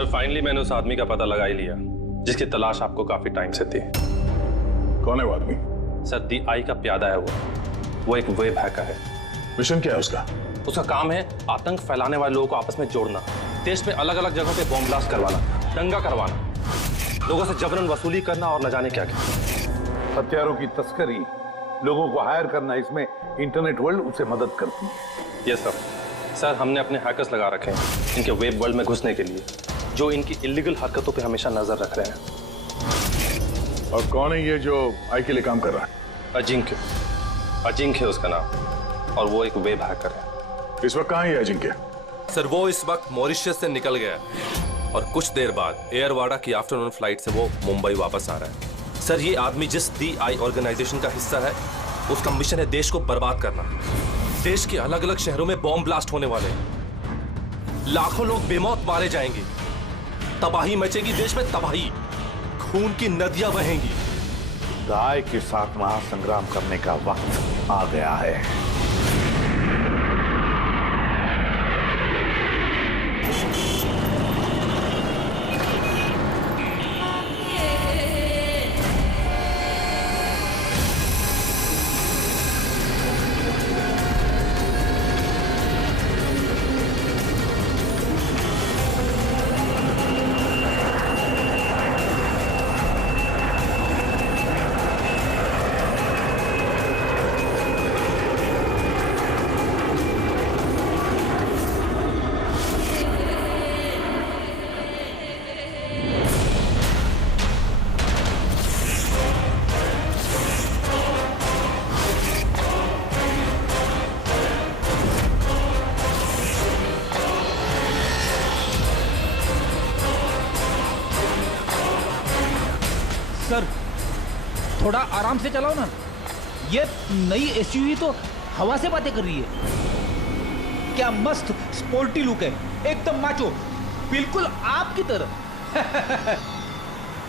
Sir finally मैंने उस आदमी का पता लगा ही लिया जिसकी तलाश आपको काफी टाइम से थी। कौन है वो आदमी? सर DI का प्यादा है वो एक वेब हैकर है। मिशन क्या है उसका? उसका काम है आतंक फैलाने वाले लोगों को आपस में जोड़ना, देश में अलग अलग जगहों पे बॉम्ब ब्लास्ट करवाना, दंगा करवाना, लोगों से जबरन वसूली करना और न जाने क्या क्या। हथियारों की तस्करी, लोगों को हायर करना, इसमें इंटरनेट वर्ल्ड उसे मदद करती है। यस सर हमने अपने हैकर्स लगा रखे हैं इनके वेब वर्ल्ड में घुसने के लिए, जो इनकी इलीगल हरकतों पे हमेशा नजर रख रहे हैं। और कौन है ये जो आई के लिए काम कर रहा है? अजिंक्य उसका नाम, और वो एक वेब हैकर है। इस वक्त कहाँ है अजिंक्य? सर वो इस वक्त मॉरिशस से निकल गया है और कुछ देर बाद एयरवाडा की आफ्टरनून फ्लाइट से वो मुंबई वापस आ रहा है। सर ये आदमी जिस DI ऑर्गेनाइजेशन का हिस्सा है उसका मिशन है देश को बर्बाद करना। देश के अलग अलग शहरों में बॉम्ब ब्लास्ट होने वाले हैं, लाखों लोग बेमौत मारे जाएंगे, तबाही मचेगी, देश में तबाही, खून की नदियां बहेंगी। दाय के साथ महासंग्राम करने का वक्त आ गया है। सर थोड़ा आराम से चलाओ ना, ये नई SUV तो हवा से बातें कर रही है। क्या मस्त स्पोर्टी लुक है, एकदम माचो, बिल्कुल आपकी तरह।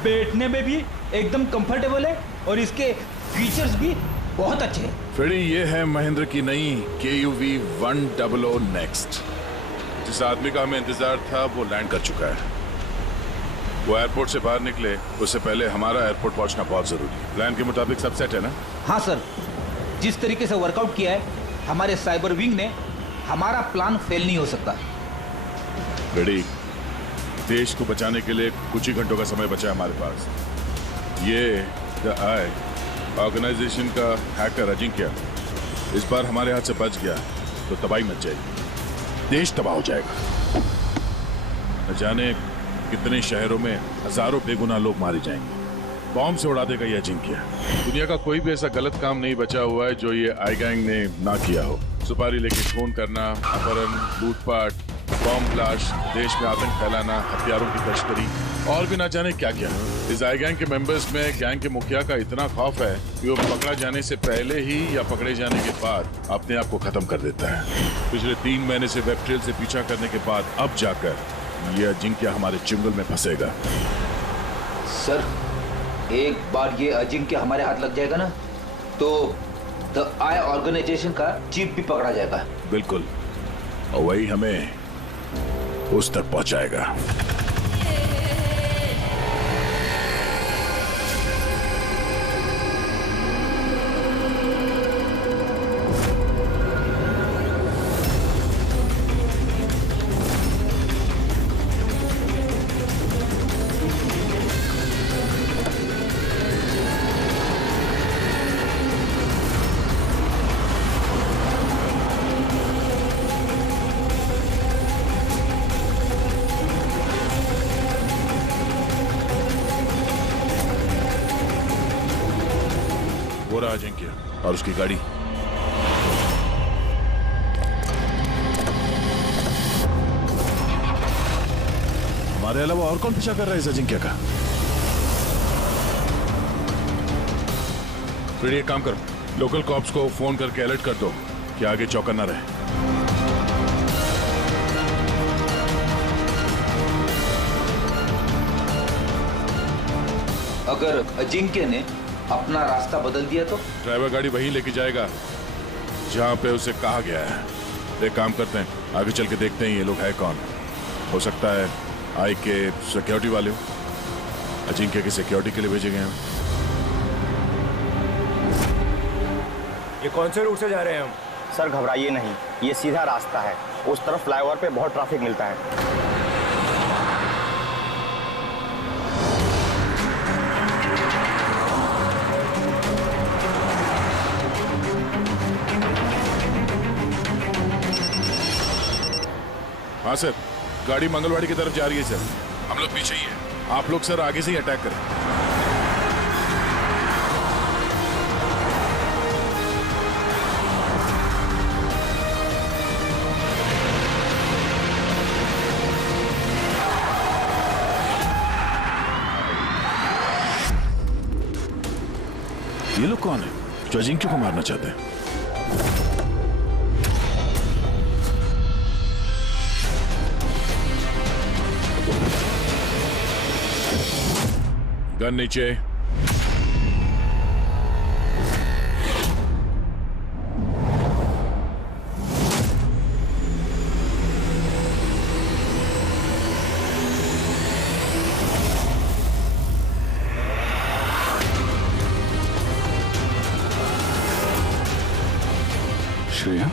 बैठने में भी एकदम कंफर्टेबल है और इसके फीचर्स भी बहुत अच्छे हैं। फ्रेडी, ये है महिंद्रा की नई KUV 100 नेक्स्ट। जिस आदमी का हमें इंतजार था वो लैंड कर चुका है। वो एयरपोर्ट से बाहर निकले उससे पहले हमारा एयरपोर्ट पहुंचना बहुत जरूरी है। प्लान के मुताबिक सब सेट है ना? हाँ सर, जिस तरीके से वर्कआउट किया है हमारे साइबर विंग ने, हमारा प्लान फेल नहीं हो सकता। रेडी, देश को बचाने के लिए कुछ ही घंटों का समय बचा है हमारे पास। ये DI ऑर्गेनाइजेशन का हैकर अजिंक्य इस बार हमारे हाथ से बच गया तो तबाही मच जाएगी, देश तबाह हो जाएगा। न जाने कितने शहरों में हजारों बेगुनाह लोग मारे जाएंगे। बॉम्ब से उड़ा देगा ये अजिंक्य। दुनिया का कोई भी ऐसा गलत काम नहीं बचा हुआ है जो ये आई गैंग ने ना किया हो। सुपारी लेके खून करना, अपहरण, लूटपाट, बॉम्ब ब्लास्ट, देश में आतंक फैलाना, हथियारों की तस्करी और भी ना जाने क्या क्या। इस आई गैंग के मेंबर्स में गैंग के मुखिया का इतना खौफ है कि वो पकड़ा जाने से पहले ही या पकड़े जाने के बाद अपने आप को खत्म कर देता है। पिछले 3 महीने से वेब ट्रेल से पीछा करने के बाद अब जाकर ये अजिंक्य हमारे चुंगल में फंसेगा। सर एक बार ये अजिंक्य हमारे हाथ लग जाएगा ना तो DI ऑर्गेनाइजेशन का चीफ भी पकड़ा जाएगा। बिल्कुल, और वही हमें उस तक पहुंचाएगा। अजिंक्य और उसकी गाड़ी। हमारे अलावा और कौन पीछा कर रहा है इस अजिंक्य का? फिर एक काम करो, लोकल कॉप्स को फोन करके अलर्ट कर दो कि आगे चौकन्ना रहे। अगर अजिंक्य ने अपना रास्ता बदल दिया तो? ड्राइवर गाड़ी वहीं लेके जाएगा जहां पे उसे कहा गया है। एक काम करते हैं, आगे चल के देखते हैं ये लोग है कौन। हो सकता है आई के सिक्योरिटी वाले हो? अजिंक्य की सिक्योरिटी के लिए भेजे गए हैं। ये कौन से रूट से जा रहे हैं हम? सर घबराइए नहीं, ये सीधा रास्ता है। उस तरफ फ्लाईओवर पे बहुत ट्रैफिक मिलता है। हाँ सर, गाड़ी मंगलवाड़ी की तरफ जा रही है सर। हम लोग पीछे ही हैं। आप लोग सर आगे से ही अटैक करें। ये लोग कौन है जो अजिंक्य को मारना चाहते हैं? गन नीचे। श्रेया,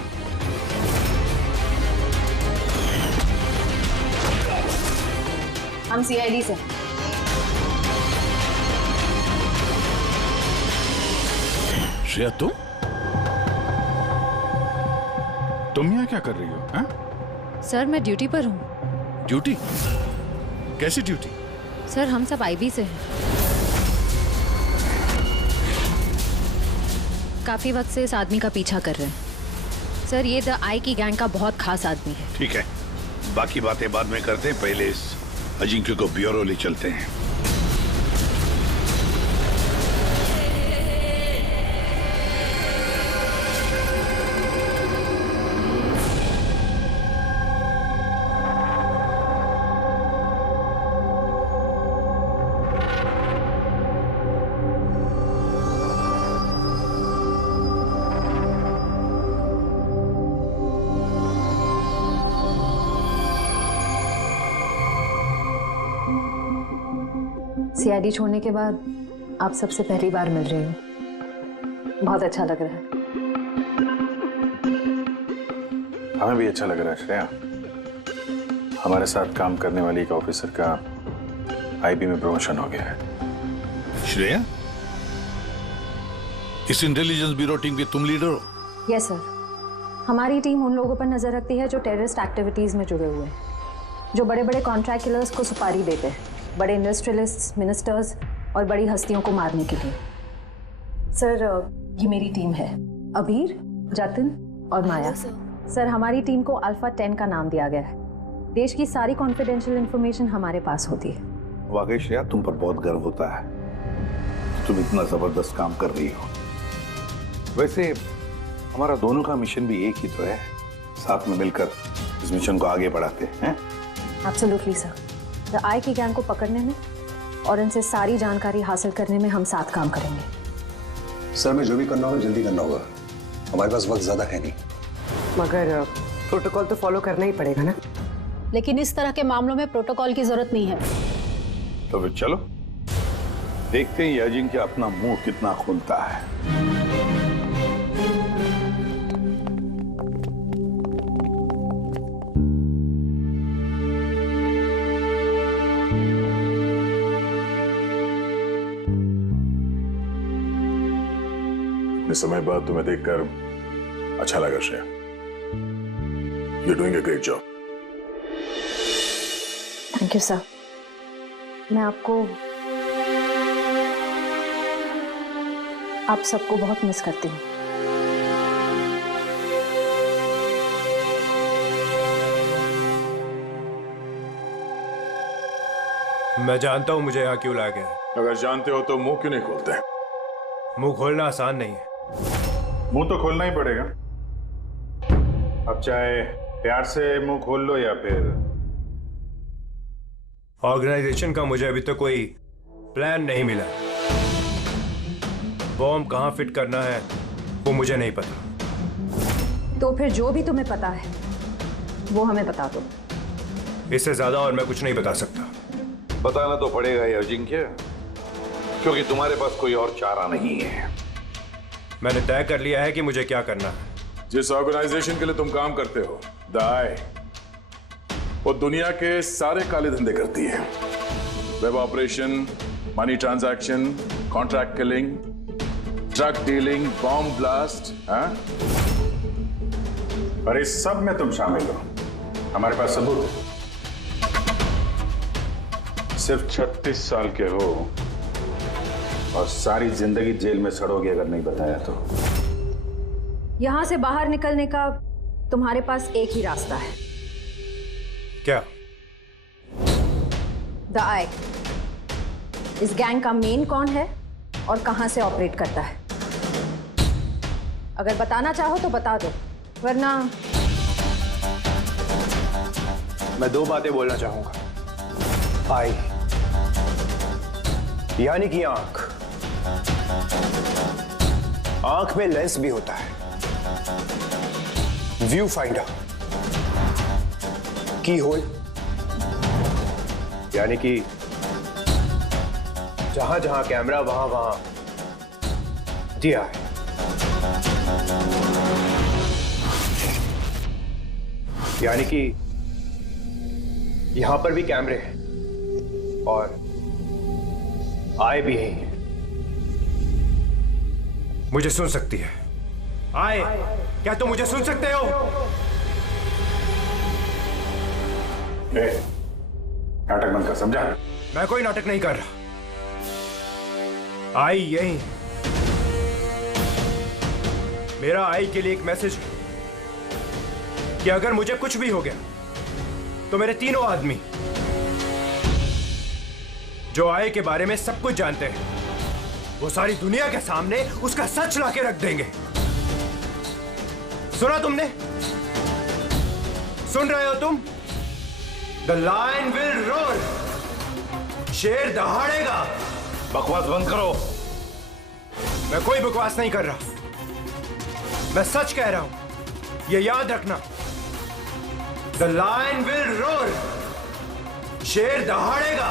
हम सीआईडी से। श्रेया, तुम यहाँ क्या कर रही हो? हा? सर मैं ड्यूटी पर हूँ। ड्यूटी? कैसी ड्यूटी? सर हम सब आईबी से हैं। काफी वक्त से इस आदमी का पीछा कर रहे हैं। सर ये द आई की गैंग का बहुत खास आदमी है। ठीक है, बाकी बातें बाद में करते हैं, पहले इस अजिंक्य को ब्यूरो ले चलते हैं। सीआईडी छोड़ने के बाद आप सबसे पहली बार मिल रही हूँ। बहुत अच्छा लग रहा है। हमें भी अच्छा लग रहा है श्रेया। हमारे साथ काम करने वाली एक ऑफिसर का आईबी में प्रमोशन हो गया है। श्रेया, इस इंटेलिजेंस ब्यूरो टीम के तुम लीडर हो? यस सर, हमारी टीम उन लोगों पर नजर रखती है जो टेररिस्ट एक्टिविटीज में जुड़े हुए हैं, जो बड़े बड़े कॉन्ट्रैक्ट किलर्स को सुपारी देते हैं, बड़े इंडस्ट्रियलिस्ट्स, मिनिस्टर्स और बड़ी हस्तियों को मारने के लिए। सर ये मेरी टीम है, अबीर, जतिन और माया। सर हमारी टीम को अल्फा 10 का नाम दिया गया है। देश की सारी कॉन्फिडेंशियल इंफॉर्मेशन हमारे पास होती है। वाकई श्रेया, तुम पर बहुत गर्व होता है, तुम इतना जबरदस्त काम कर रही हो। वैसे हमारा दोनों का मिशन भी एक ही तो है, साथ में मिलकर इस मिशन को आगे बढ़ाते हैं। एब्सोल्युटली सर, द आई की गैंग को पकड़ने में और इनसे सारी जानकारी हासिल करने में हम साथ काम करेंगे। सर मैं जो भी करना होगा जल्दी करना होगा, हमारे पास वक्त ज्यादा है नहीं। मगर प्रोटोकॉल तो फॉलो करना ही पड़ेगा ना। लेकिन इस तरह के मामलों में प्रोटोकॉल की जरूरत नहीं है। तो फिर चलो देखते हैं ये अजिंक्य अपना मुंह कितना खोलता है। इतने समय बाद तुम्हें देखकर अच्छा लगा Shreya. You're doing a great job. Thank you sir. मैं आप सबको बहुत मिस करती हूँ। मैं जानता हूँ मुझे यहाँ क्यों लाया गया है। अगर जानते हो तो मुंह क्यों नहीं खोलते? मुंह खोलना आसान नहीं है। मुंह तो खोलना ही पड़ेगा। अब चाहे प्यार से मुंह खोल लो या फिर। ऑर्गेनाइजेशन का मुझे अभी तक कोई प्लान नहीं मिला। बॉम्ब कहाँ फिट करना है वो मुझे नहीं पता। तो फिर जो भी तुम्हें पता है वो हमें बता दो। इससे ज्यादा और मैं कुछ नहीं बता सकता। बताना तो पड़ेगा ये अजिंक्य, क्योंकि तुम्हारे पास कोई और चारा नहीं है। मैंने तय कर लिया है कि मुझे क्या करना है। जिस ऑर्गेनाइजेशन के लिए तुम काम करते हो, द आई, वो दुनिया के सारे काले धंधे करती है। Web operation, money transaction, contract killing, drug dealing, bomb blast, हाँ? और इस सब में तुम शामिल हो। हमारे पास सबूत है। सिर्फ 36 साल के हो और सारी जिंदगी जेल में सड़ोगे अगर नहीं बताया तो। यहां से बाहर निकलने का तुम्हारे पास एक ही रास्ता है। क्या? द आई। इस गैंग का मेन कौन है और कहां से ऑपरेट करता है? अगर बताना चाहो तो बता दो, वरना मैं 2 बातें बोलना चाहूंगा। आई यानी कि आंख। आंख में लेंस भी होता है, व्यू फाइंडर, की होल, यानी कि जहां जहां कैमरा वहां वहां दिया है। यानी कि यहां पर भी कैमरे हैं और आए भी हैं। मुझे सुन सकती है? आए, क्या तुम मुझे सुन सकते हो? नाटक बंद कर, समझा? मैं कोई नाटक नहीं कर रहा। आई यही। मेरा आई के लिए एक मैसेज है कि अगर मुझे कुछ भी हो गया तो मेरे तीनों आदमी जो आई के बारे में सब कुछ जानते हैं, वो सारी दुनिया के सामने उसका सच लाके रख देंगे। सुना तुमने? सुन रहे हो तुम? The lion will roar. शेर दहाड़ेगा। बकवास बंद करो। मैं कोई बकवास नहीं कर रहा, मैं सच कह रहा हूं। ये याद रखना, द लायन विल रोर। शेर दहाड़ेगा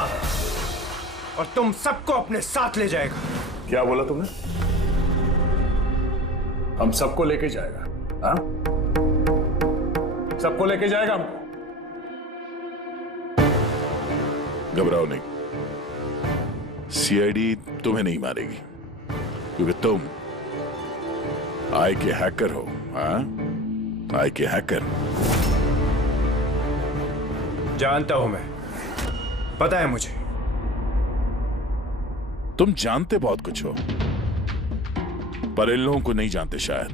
और तुम सबको अपने साथ ले जाएगा। क्या बोला तुमने? हम सबको लेके जाएगा? हाँ? सबको लेके जाएगा हमको? घबराओ नहीं, सीआईडी तुम्हें नहीं मारेगी, क्योंकि तुम आई के हैकर हो। हाँ? आई के हैकर। जानता हूं मैं, पता है मुझे। तुम जानते बहुत कुछ हो, पर इन लोगों को नहीं जानते शायद।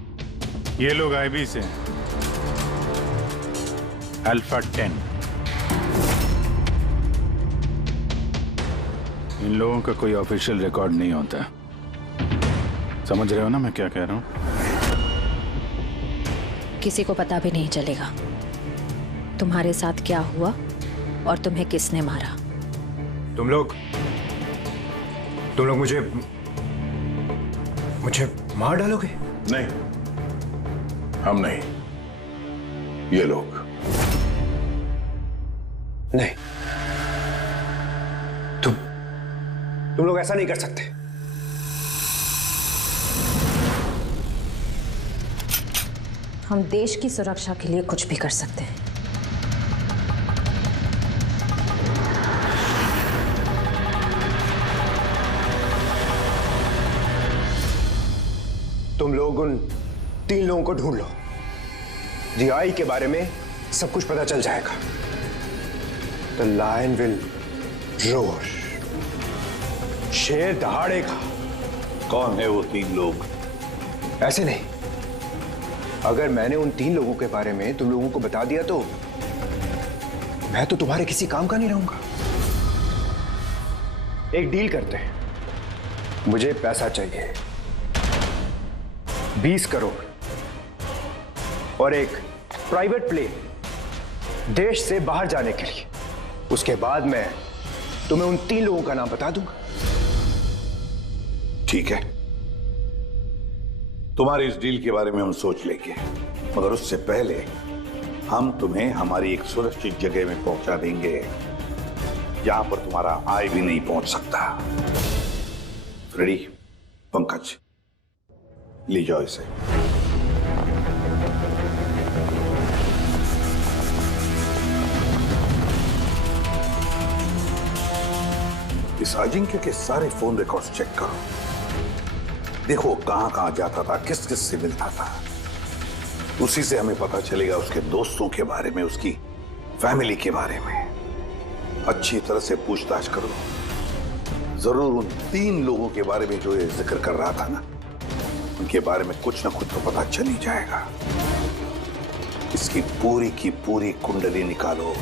ये लोग आईबी से अल्फा 10। इन लोगों का कोई ऑफिशियल रिकॉर्ड नहीं होता। समझ रहे हो ना मैं क्या कह रहा हूं? किसी को पता भी नहीं चलेगा तुम्हारे साथ क्या हुआ और तुम्हें किसने मारा। तुम लोग मुझे मार डालोगे? नहीं, हम नहीं, ये लोग। नहीं, तुम लोग ऐसा नहीं कर सकते। हम देश की सुरक्षा के लिए कुछ भी कर सकते हैं। तुम लोग उन 3 लोगों को ढूंढ लो। जीआई के बारे में सब कुछ पता चल जाएगा। The lion will roar. शेर दहाड़ेगा। कौन है वो 3 लोग? ऐसे नहीं, अगर मैंने उन 3 लोगों के बारे में तुम लोगों को बता दिया तो मैं तो तुम्हारे किसी काम का नहीं रहूंगा। एक डील करते हैं। मुझे पैसा चाहिए 20 करोड़ और एक प्राइवेट प्लेन देश से बाहर जाने के लिए। उसके बाद मैं तुम्हें उन 3 लोगों का नाम बता दूंगा। ठीक है, तुम्हारी इस डील के बारे में हम सोच लेंगे, मगर उससे पहले हम तुम्हें हमारी एक सुरक्षित जगह में पहुंचा देंगे जहां पर तुम्हारा आय भी नहीं पहुंच सकता। फ्रेडी, पंकज, ले जाओ इसे। इस अजिंक्य के सारे फोन रिकॉर्ड्स चेक करो। देखो कहां कहां जाता था, किस किस से मिलता था। उसी से हमें पता चलेगा उसके दोस्तों के बारे में, उसकी फैमिली के बारे में। अच्छी तरह से पूछताछ करो। जरूर उन 3 लोगों के बारे में जो ये जिक्र कर रहा था ना, उनके बारे में कुछ ना कुछ तो पता चल ही जाएगा। इसकी पूरी की पूरी कुंडली निकालो।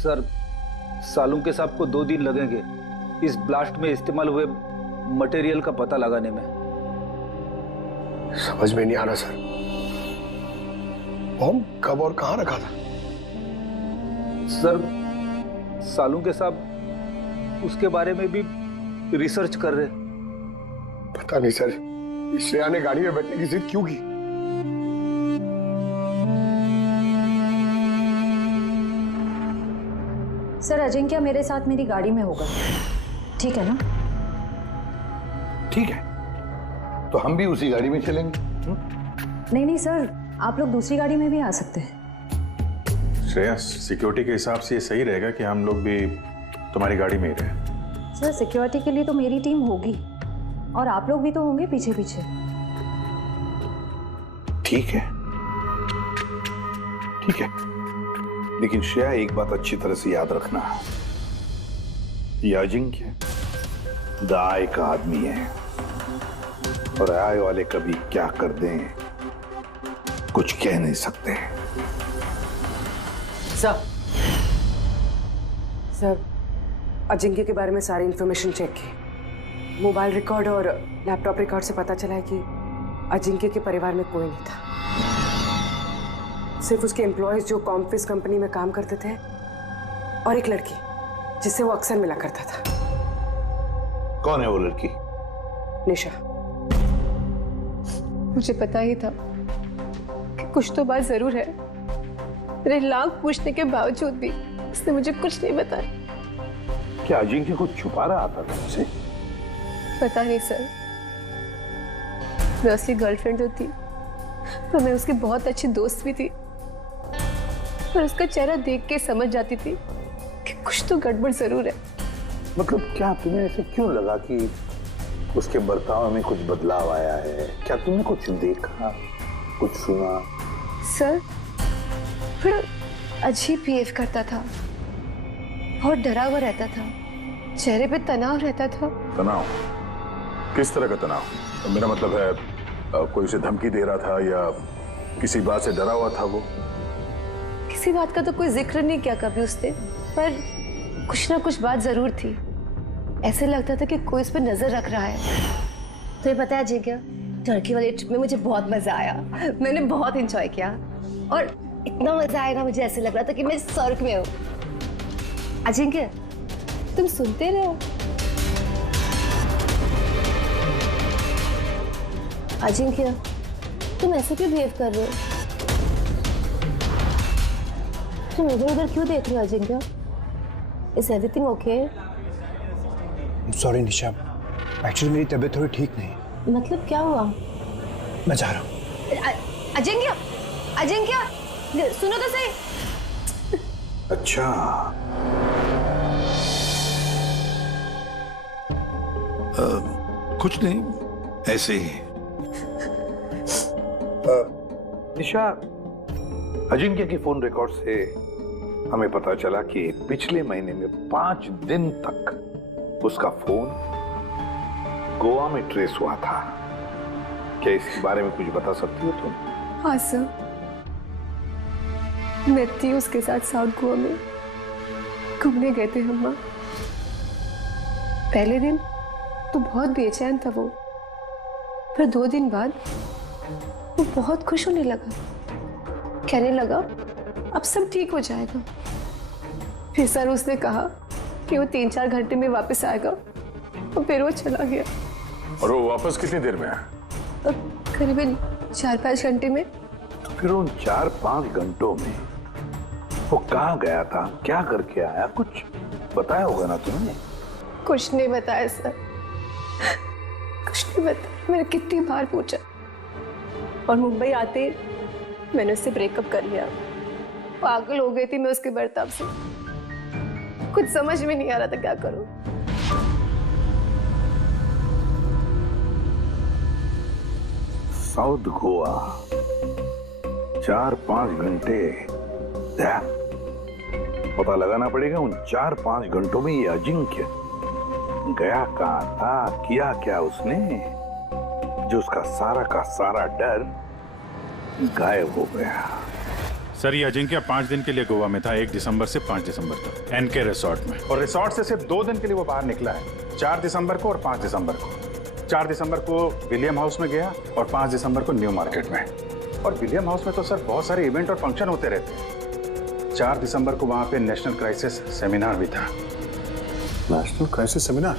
सर, सालुंके साहब को 2 दिन लगेंगे इस ब्लास्ट में इस्तेमाल हुए मटेरियल का पता लगाने में। समझ में नहीं आ रहा सर, बॉम्ब कब और कहां रखा था? सर, सालुंके साहब उसके बारे में भी रिसर्च कर रहे। पता नहीं सर, श्रेया ने गाड़ी में बैठने की जिद क्यों की? सर, अजिंक्य मेरे साथ मेरी गाड़ी में होगा, ठीक है ना? ठीक है, तो हम भी उसी गाड़ी में चलेंगे। नहीं नहीं सर, आप लोग दूसरी गाड़ी में भी आ सकते हैं। श्रेया, सिक्योरिटी के हिसाब से ये सही रहेगा कि हम लोग भी तुम्हारी गाड़ी में ही रहें। सर, सिक्योरिटी के लिए तो मेरी टीम होगी और आप लोग भी तो होंगे पीछे पीछे। ठीक है, ठीक है, लेकिन श्रेया एक बात अच्छी तरह से याद रखना, ये अजिंक्य दाय का आदमी है और आय वाले कभी क्या कर दें कुछ कह नहीं सकते। सर, अजिंक्य के बारे में सारी इंफॉर्मेशन चेक की। मोबाइल रिकॉर्ड और लैपटॉप रिकॉर्ड से पता चला है कि अजिंक्य के परिवार में कोई नहीं था। सिर्फ उसके एम्प्लॉयज जो कॉम्फिस कंपनी में काम करते थे और एक लड़की जिससे वो अक्सर मिला करता था। कौन है वो लड़की? निशा। मुझे पता ही था कि कुछ तो बात जरूर है। मेरे लाख पूछने के बावजूद भी उसने मुझे कुछ नहीं बताया। क्या अजिंक्य कुछ छुपा रहा था तुमसे? पता नहीं सर, मैं उसकी गर्लफ्रेंड तो थी, पर मैं उसकी बहुत अच्छी दोस्त भी थी और उसका चेहरा देख के समझ जाती थी कि कुछ तो गड़बड़ जरूर है। मतलब क्या तुम्हें ऐसे क्यों लगा कि उसके बर्ताव में कुछ बदलाव आया है? क्या तुमने कुछ देखा? कुछ सुना? सर फिर अजीब बिहेव करता था, बहुत डरा हुआ रहता था, चेहरे पे तनाव रहता था। तनाव? किस तरह का तनाव? मेरा मतलब है कोई उसे धमकी दे रहा था या किसी बात से डरा हुआ था वो? किसी बात का तो कोई जिक्र नहीं किया कभी उसने, पर कुछ ना कुछ बात जरूर थी। ऐसे लगता था कि कोई उस पर नजर रख रहा है। तो ये पता है जी क्या, टर्की वाली ट्रिप में मुझे बहुत मजा आया, मैंने बहुत एंजॉय किया और इतना मजा आया ना, मुझे ऐसे लग रहा था कि मैं स्वर्ग में हूँ। अजिंक्य, तुम सुनते रहो। अजिंक्य, तुम ऐसे क्यों बिहेव कर रहे हो? तुम इधर उधर क्यों देख रहे हो Ajinkya? Is everything okay? Sorry Nisha, actually मेरी तबीयत थोड़ी ठीक नहीं। मतलब क्या हुआ? मैं जा रहा हूँ। अजिंक्य, अजिंक्य सुनो तो सही। अच्छा, कुछ नहीं, ऐसे ही। निशा, अजिंक्य की फोन रिकॉर्ड से हमें पता चला कि पिछले महीने में 5 दिन तक उसका फोन गोवा में ट्रेस हुआ था। क्या इसके बारे में कुछ बता सकती हो तुम? हाँ सर, मैं थी उसके साथ साउथ गोवा में, घूमने गए थे हम। पहले दिन तो बहुत बेचैन था वो, फिर 2 दिन बाद वो बहुत खुश होने लगा, कहने लगा अब सब ठीक हो जाएगा। फिर सर उसने कहा कि वो 3-4 घंटे में वापस आएगा और फिर वो चला गया। और वो वापस कितनी देर में आया? करीबन 4-5 घंटे में। तो फिर उन 4-5 घंटों में वो कहाँ गया था, क्या करके आया, कुछ बताया होगा ना तुमने? कुछ नहीं बताया सर, कुछ नहीं बताया। मैंने कितनी बार पूछा और मुंबई आते मैंने उससे ब्रेकअप कर लिया। पागल हो गई थी मैं उसके बर्ताव से, कुछ समझ में नहीं आ रहा था क्या करूं। साउथ गोवा 4-5 घंटे, पता लगाना पड़ेगा उन 4-5 घंटों में ये अजिंक्य गया कहाँ था, किया क्या उसने, जो उसका सारा का सारा डर गायब हो गया। सर, ये अजिंक्य 5 दिन के लिए गोवा में था, 1 दिसंबर से 5 दिसंबर तक एनके रिसोर्ट में। और रिसोर्ट से सिर्फ 2 दिन के लिए वो बाहर निकला है, 4 दिसंबर को और 5 दिसंबर को। 4 दिसंबर को विलियम हाउस में गया और 5 दिसंबर को न्यू मार्केट में। और विलियम हाउस में तो सर बहुत सारे इवेंट और फंक्शन होते रहते हैं। 4 दिसंबर को वहां पे नेशनल क्राइसिस सेमिनार भी था। National crisis seminar?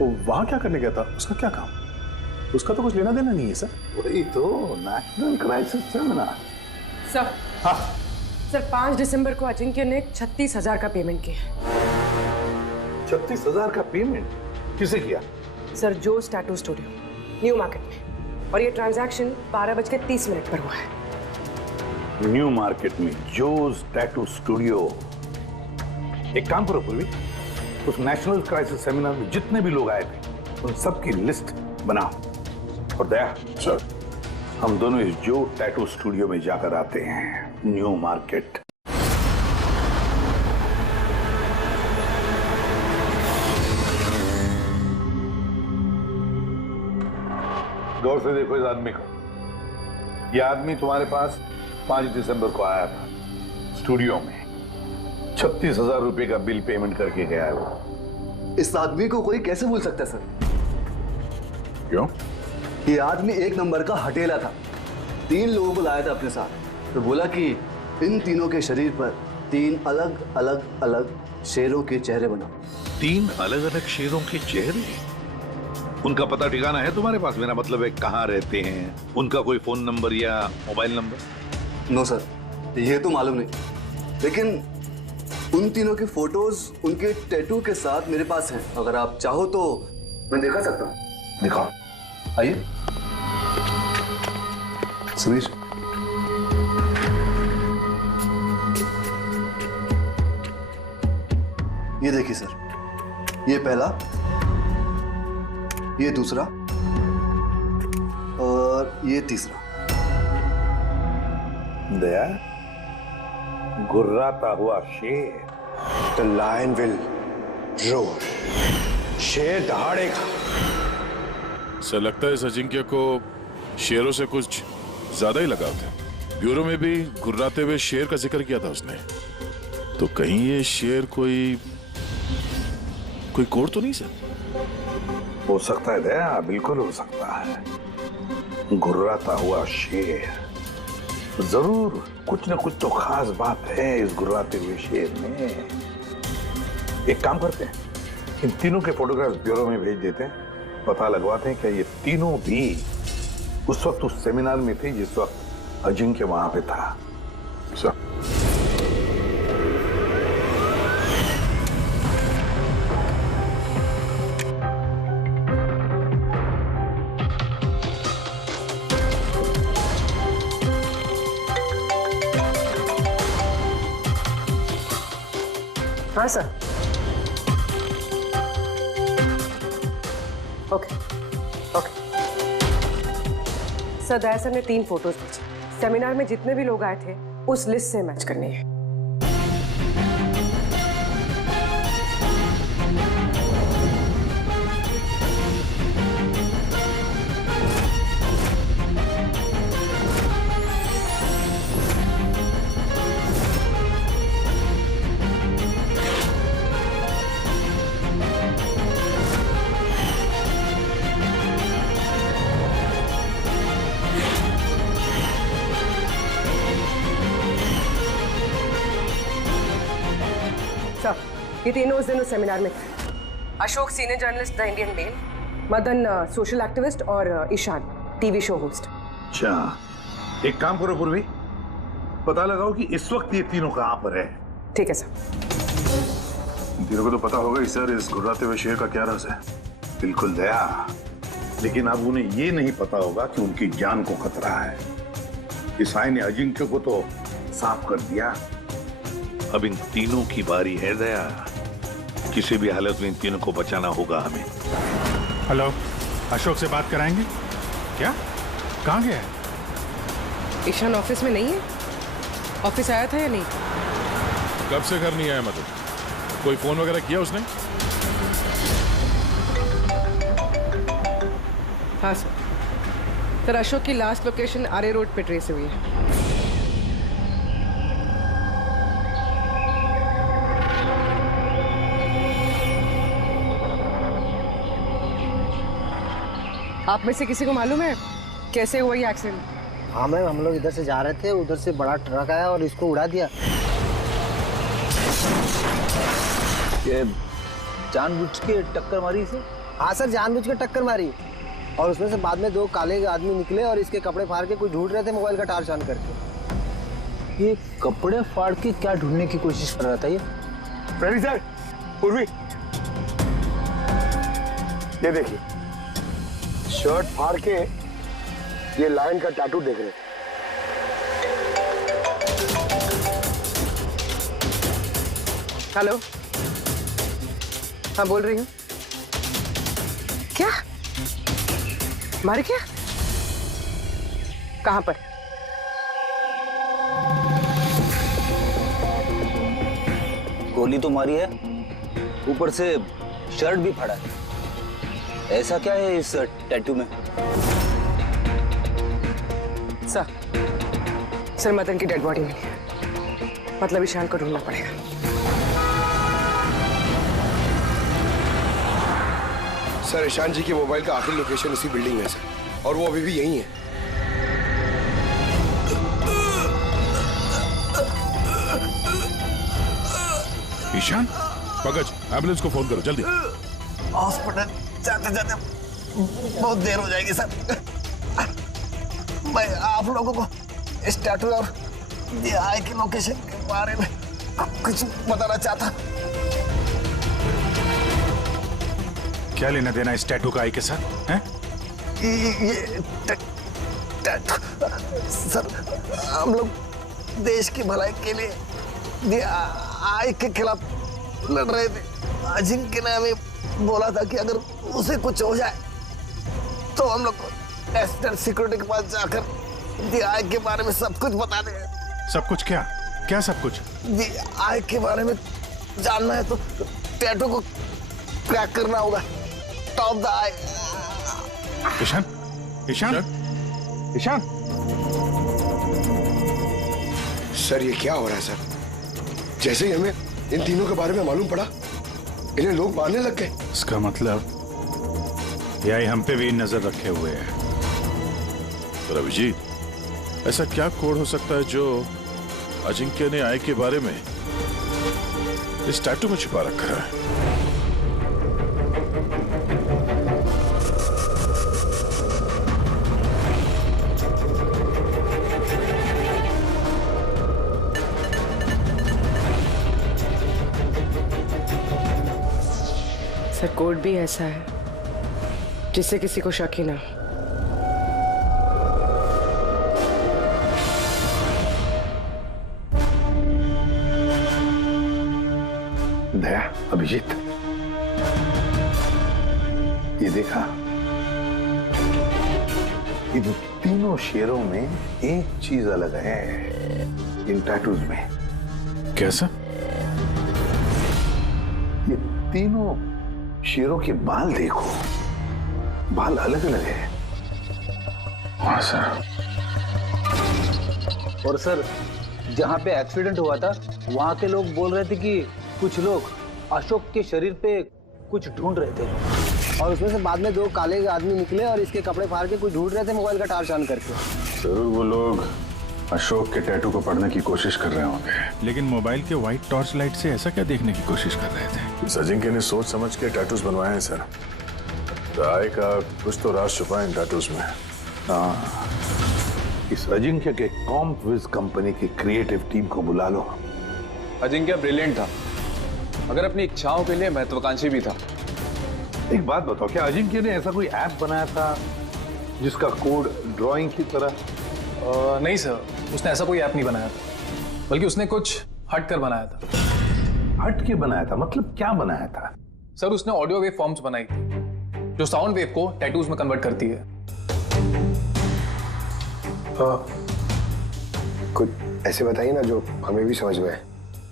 वो वहां क्या करने गया था? उसका क्या काम? उसका तो कुछ लेना देना नहीं है सर। वही तो, नेशनल क्राइसिस सेमिनार। सर, हाँ सर, 5 दिसंबर को अजिंक्य ने 36,000 का पेमेंट किया। 36,000 का पेमेंट किसे किया? सर, जोस टैटू स्टूडियो, न्यू मार्केट में। और ये ट्रांजैक्शन 12:30 पर हुआ है। न्यू मार्केट में जोस टैटू स्टूडियो। एक काम करो पूर्वी, उस नेशनल क्राइसिस सेमिनार में जितने भी लोग आए थे उन सबकी लिस्ट बनाओ। और दया सर, हम दोनों इस जो टैटू स्टूडियो में जाकर आते हैं, न्यू मार्केट। गौर से देखो इस आदमी को। यह आदमी तुम्हारे पास 5 दिसंबर को आया था स्टूडियो में, 36,000 रुपए का बिल पेमेंट करके गया है वो। इस आदमी को कोई कैसे भूल सकता है सर? क्यों? ये आदमी 1 नंबर का हटेला था। 3 लोगों को लाया था अपने साथ, तो बोला कि इन तीनों के शरीर पर 3 अलग अलग अलग शेरों के चेहरे बनाओ। 3 अलग अलग शेरों के चेहरे? उनका पता ठिकाना है तुम्हारे पास? मेरा मतलब है कहाँ रहते हैं, उनका कोई फोन नंबर या मोबाइल नंबर? नो सर, ये तो मालूम नहीं, लेकिन उन तीनों की फोटोज उनके टैटू के साथ मेरे पास हैं। अगर आप चाहो तो मैं दिखा सकता हूँ। दिखाओ, आइए। समीर, ये देखिए सर, ये पहला, ये दूसरा और ये तीसरा। दया, गुर्राता हुआ शेर। The lion will roar. शेर दहाड़ेगा। सर लगता है इस अजिंक्य को शेरों से कुछ ज्यादा ही लगाव था। ब्यूरो में भी गुर्राते हुए शेर का जिक्र किया था उसने। तो कहीं ये शेर कोई कोड तो नहीं सर? हो सकता है दया, बिल्कुल हो सकता है। गुर्राता हुआ शेर, जरूर कुछ न कुछ तो खास बात है इस गुर्राते हुए शेर में। एक काम करते हैं, इन तीनों के फोटोग्राफ्स ब्यूरो में भेज देते हैं, पता लगवाते हैं क्या ये तीनों भी उस वक्त उस सेमिनार में थे जिस वक्त अजिंक्य वहां पे था। सर हाँ सर। ओके ओके सर, दया सर ने 3 फोटोज भेजे। सेमिनार में जितने भी लोग आए थे उस लिस्ट से मैच करनी है। सर, ये तीनों उस दिन उस सेमिनार में थे। Ashok senior journalist the Indian Mail, Madan social activist और ईशान टीवी शो होस्ट। अच्छा, एक काम करो पूर्वी, पता लगाओ कि इस वक्त ये तीनों कहां पर है। ठीक है सर। तीनों को तो पता होगा ही सर इस गुर्राते हुए शेर का क्या राज है। बिल्कुल दया, लेकिन अब उन्हें ये नहीं पता होगा कि उनकी जान को खतरा है। ईसाई ने अजिंक्य को तो साफ कर दिया, अब इन तीनों की बारी है दया। किसी भी हालत में इन तीनों को बचाना होगा हमें। हेलो, अशोक से बात कराएंगे क्या? कहाँ गया है? ईशान ऑफिस में नहीं है? ऑफिस आया था या नहीं? कब से घर नहीं आया? मतलब कोई फोन वगैरह किया उसने? हाँ सर, अशोक की लास्ट लोकेशन आरे रोड पे ट्रेस हुई है। आप में से किसी को मालूम है कैसे हुआ ये एक्सीडेंट? हाँ मैम, हम लोग इधर से जा रहे थे, उधर से बड़ा ट्रक आया और इसको उड़ा दिया। ये जानबूझ के टक्कर मारी इसे? हाँ सर, जानबूझ के टक्कर मारी। और उसमें से बाद में 2 काले आदमी निकले और इसके कपड़े फाड़ के कुछ ढूंढ रहे थे मोबाइल का टार्च ऑन करके। ये कपड़े फाड़ के क्या ढूंढने की कोशिश कर रहा था ये? प्रवीण सर, पूर्वी, ये देखिए, शर्ट फाड़ के ये लायन का टैटू देख रहे थे। हेलो, हाँ बोल रही हूँ। क्या मारे? क्या? कहाँ पर? गोली तो मारी है, ऊपर से शर्ट भी फाड़ा है। ऐसा क्या है इस टैटू में? सर मदन की डेड बॉडी मिली है, मतलब ईशान को ढूंढना पड़ेगा। सर, ईशान जी के मोबाइल का आखिरी लोकेशन इसी बिल्डिंग में है सर, और वो अभी भी यहीं है। ईशान, पगज, एम्बुलेंस को फोन करो जल्दी। हॉस्पिटल जाते जाते बहुत देर हो जाएगी सर। मैं आप लोगों को इस टैटू और आई की लोकेशन के बारे में कुछ बताना चाहता। क्या लेना देना इस टैटू का आई के साथ हैं? ये टैटू सर, हम लोग देश की भलाई के लिए आई के खिलाफ लड़ रहे थे। अजिंक्य ने हमें बोला था कि अगर उसे कुछ हो जाए तो हम लोग को एस्टेट सिक्योरिटी के पास जाकर आय के बारे में सब कुछ बता दे। सब कुछ क्या? क्या सब कुछ? आय के बारे में जानना है तो टैटू को क्रैक करना होगा। Top the eye. Ishaan, Ishaan, Ishaan. Sir ये क्या हो रहा है सर? जैसे ही हमें इन तीनों के बारे में मालूम पड़ा, इन्हें लोग मारने लग गए। इसका मतलब यही हम पे भी नजर रखे हुए है। तो अभिजीत, ऐसा क्या कोड हो सकता है जो अजिंक्य ने आय के बारे में इस टैटू में छिपा रखा है? सर कोड भी ऐसा है जिससे किसी को शक ही ना। दया, अभिजीत, ये देखा, इन तीनों शेरों में एक चीज अलग है इन टैटूज में। कैसा? ये तीनों शेरों के बाल देखो, बाल अलग अलग है। हाँ सर। और सर, जहाँ पे एक्सीडेंट हुआ था वहाँ के लोग बोल रहे थे कि कुछ लोग अशोक के शरीर पे कुछ ढूंढ रहे थे और उसमें से बाद में 2 काले आदमी निकले और इसके कपड़े फाड़ के कुछ ढूंढ रहे थे मोबाइल का टार छान करके। जरूर वो लोग अशोक के टैटू को पढ़ने की कोशिश कर रहे होंगे। लेकिन मोबाइल के व्हाइट टॉर्च लाइट से ऐसा क्या देखने की कोशिश कर रहे थे? इस अजिंक्य ने सोच समझ के टैटूज बनवाए हैं सर। आय का कुछ तो राज छुपा है इन टैटूज में। हाँ, इस अजिंक्य के कॉम्पविज कंपनी की क्रिएटिव टीम को बुला लो। अजिंक्य ब्रिलियंट था, मगर अपनी इच्छाओं के लिए महत्वाकांक्षी भी था। एक बात बताओ, क्या अजिंक्य ने ऐसा कोई ऐप बनाया था जिसका कोड ड्राइंग की तरह? नहीं सर, उसने ऐसा कोई ऐप नहीं बनाया था, बल्कि उसने कुछ हट कर बनाया था। हट के बनाया था? मतलब क्या बनाया था? सर, उसने ऑडियो वेव फॉर्म्स बनाई थी जो साउंड वेव को टैटूज में कन्वर्ट करती है। कुछ ऐसे बताइए ना जो हमें भी समझ में आए।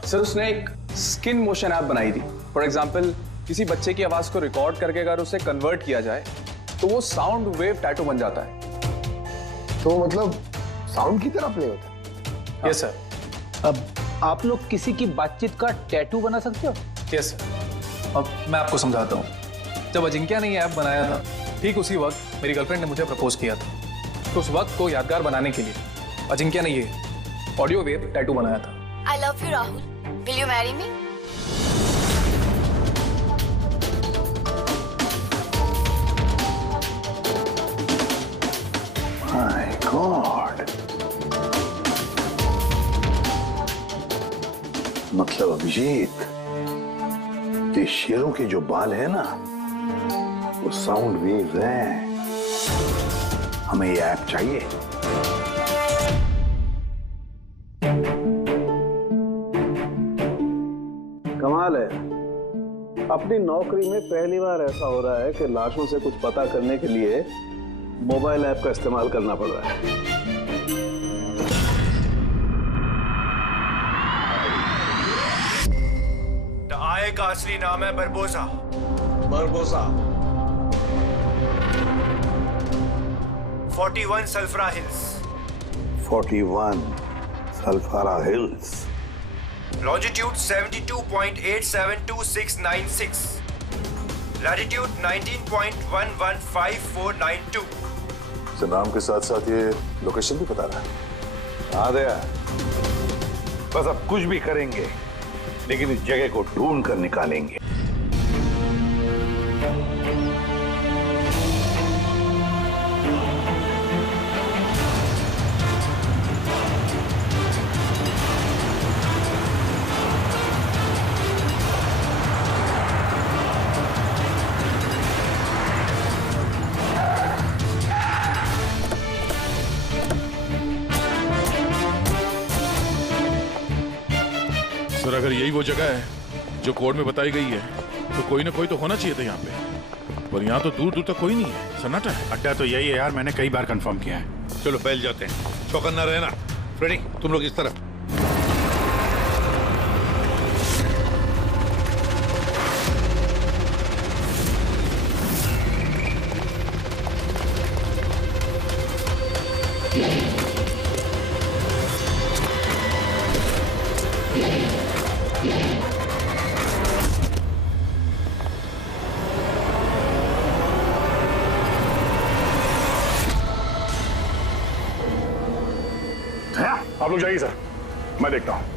सर, उसने एक स्किन मोशन ऐप बनाई थी। फॉर एग्जाम्पल, किसी बच्चे की आवाज को रिकॉर्ड करके अगर उसे कन्वर्ट किया जाए तो वो साउंड वेव टैटू बन जाता है। तो मतलब साउंड की तरह प्ले होता है? Yes sir. अब आप लोग किसी की बातचीत का टैटू बना सकते हो? Yes sir. अब मैं आपको समझाता हूँ। जब अजिंक्य ने ये ऐप बनाया था, ठीक उसी वक्त मेरी गर्लफ्रेंड ने मुझे प्रपोज किया था। तो उस वक्त को यादगार बनाने के लिए अजिंक्य ने ये ऑडियो वेव टैटू बनाया था। I love you, Rahul. Will you marry me? My God. मतलब अभिजीत, ये शेरों के जो बाल है ना, वो साउंड वेव्स हैं। हमें ये ऐप चाहिए। कमाल है, अपनी नौकरी में पहली बार ऐसा हो रहा है कि लाशों से कुछ पता करने के लिए मोबाइल ऐप का इस्तेमाल करना पड़ रहा है। आय का असली नाम है बरबोसा। बरबोसा। 41 सल्फरा हिल्स। 41 सल्फारा हिल्स। लॉन्जिट्यूड 72.872696। लैटिट्यूड 19.115492। सर, नाम के साथ साथ ये लोकेशन भी बता रहा है। हाँ दया, बस अब कुछ भी करेंगे लेकिन इस जगह को ढूंढ कर निकालेंगे। सर, अगर यही वो जगह है जो कोड में बताई गई है तो कोई ना कोई तो होना चाहिए था यहाँ पे, पर यहाँ तो दूर दूर तक कोई नहीं है, सन्नाटा है। अड्डा तो यही है यार, मैंने कई बार कंफर्म किया है। चलो फैल जाते हैं, चौकन्ना रहना। फ्रेडी तुम लोग इस तरफ। आप लोग जाइए सर, मैं देखता हूं।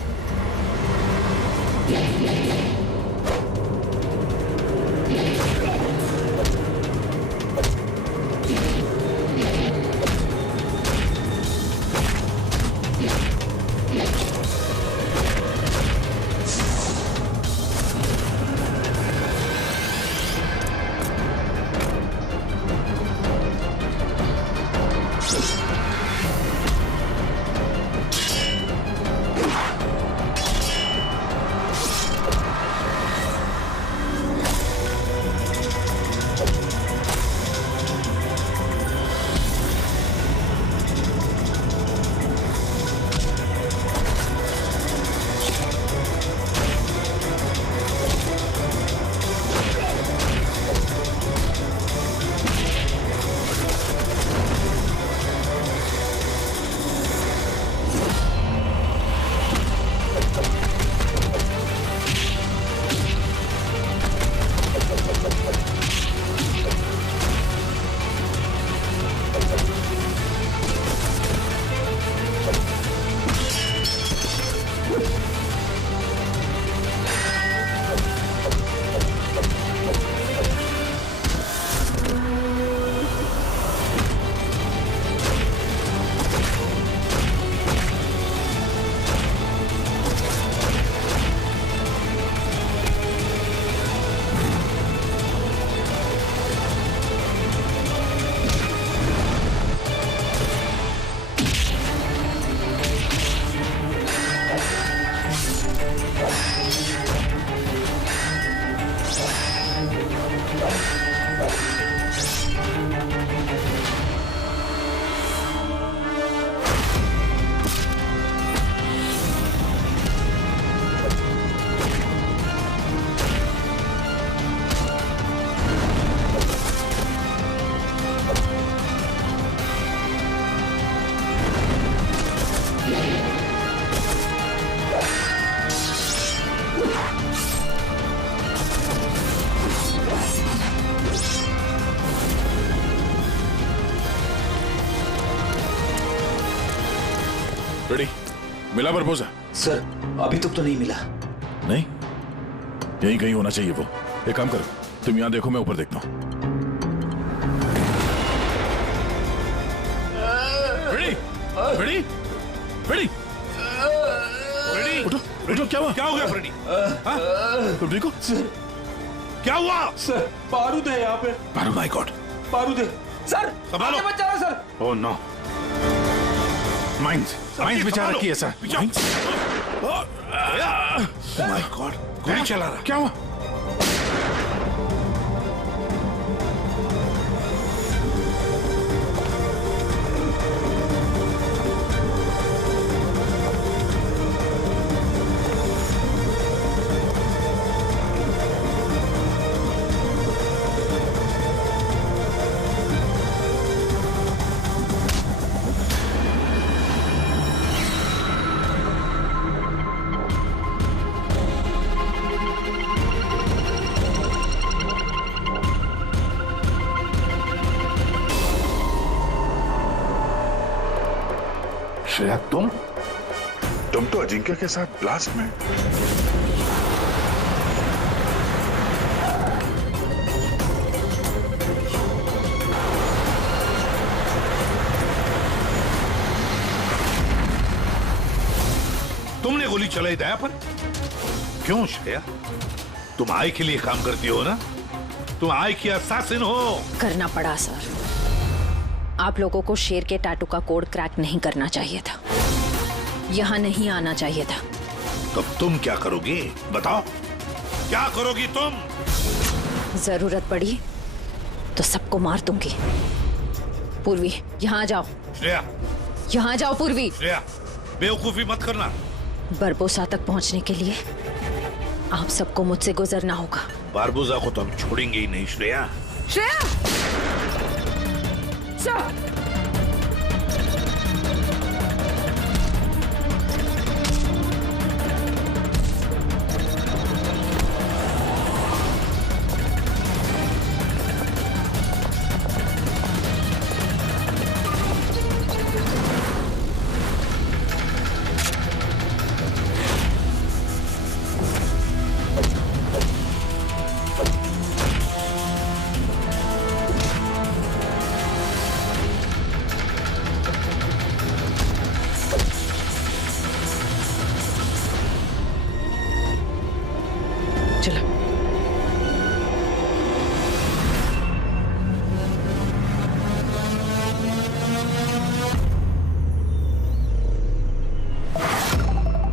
रेडी? मिला प्रपोजल? सर अभी तक तो नहीं मिला। नहीं, यहीं कहीं होना चाहिए वो। एक काम करो, तुम यहां देखो, मैं ऊपर देखता हूं। रेडी? रेडी? रेडी? रेडी? उठो, उठो, क्या हुआ? क्या हो गया फ्रेडी? तुम देखो क्या हुआ? सर बारूद है यहाँ पे। बारूद? माय गॉड, बारूद है सर। संभालो। बचा रहा सर। ओह नो, माइंस बिचारा रखी है सर। माय गॉड, गोली चला रहा। क्या हुआ? श्रेया, तुम तो अजिंक्य के साथ ब्लास्ट में? तुमने गोली चलाई दया पर? क्यों श्रेया? तुम आई के लिए काम करती हो ना? तुम आई की असैसिन हो। करना पड़ा सर। आप लोगों को शेर के टैटू का कोड क्रैक नहीं करना चाहिए था, यहाँ नहीं आना चाहिए था। तब तुम क्या करोगी? बताओ, क्या करोगी तुम? जरूरत पड़ी तो सबको मार दूंगी। पूर्वी, यहाँ आ जाओ। श्रेया, यहाँ आ जाओ पूर्वी। श्रेया, बेवकूफी मत करना। बरबोसा तक पहुंचने के लिए आप सबको मुझसे गुजरना होगा। बारबोसा को तो हम छोड़ेंगे ही नहीं श्रेया। श्रेया! स्टॉप!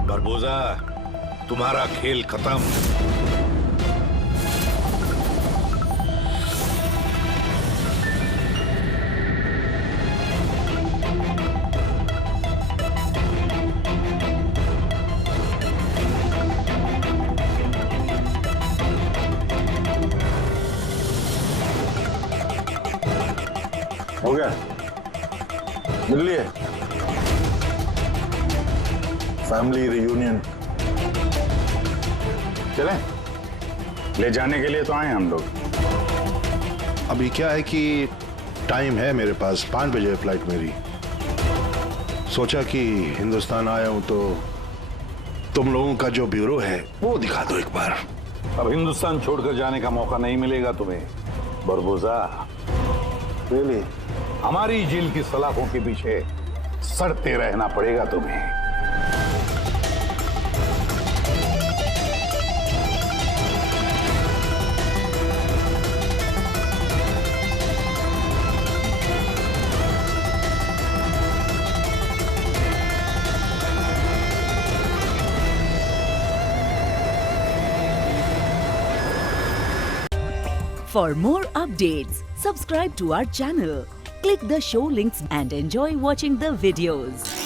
बारबोसा, तुम्हारा खेल खत्म। हो गया, मिल लिए फैमिली रियूनियन। चलें, ले जाने के लिए तो आए हम लोग। अभी क्या है कि टाइम है मेरे पास, 5 बजे फ्लाइट मेरी। सोचा कि हिंदुस्तान आया हूं तो तुम लोगों का जो ब्यूरो है वो दिखा दो एक बार। अब हिंदुस्तान छोड़कर जाने का मौका नहीं मिलेगा तुम्हें बरबोसा। रियली? हमारी जेल की सलाखों के पीछे सड़ते रहना पड़ेगा तुम्हें। For more updates, subscribe to our channel, click the show links and enjoy watching the videos.